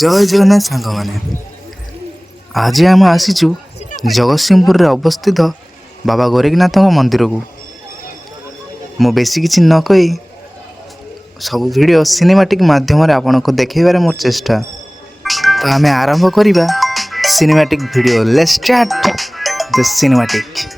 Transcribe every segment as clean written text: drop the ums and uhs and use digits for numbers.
जय जगन्नाथ सांग मैंने आज आम आसीचु जगतसिंहपुर अवस्थित बाबा गोरखनाथ मंदिर को मु बेसी किसी न कही सब वीडियो सिनेमाटिक माध्यम आपन को देखेबार मोर चेष्टा। तो आम आरंभ करिबा cinematic video. Let's start the cinematic.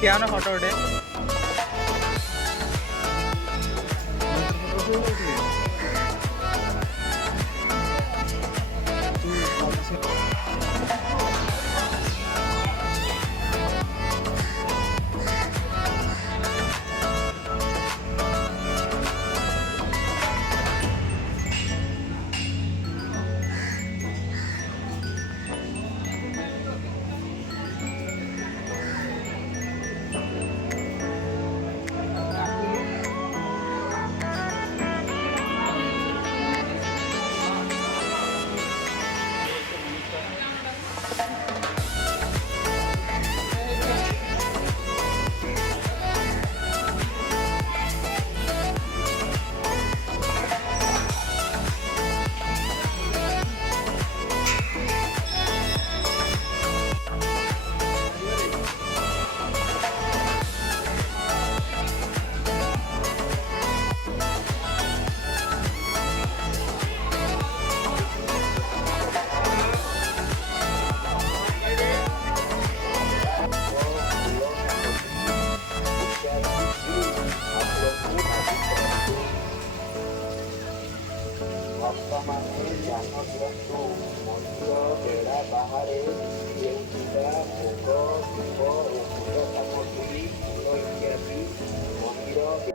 क्या ना फोटो उठे ମନ୍ଦିର ବେଢ଼ା ବାହାରେ ହେଉଥିବା ଭୋଗ ଦୀପ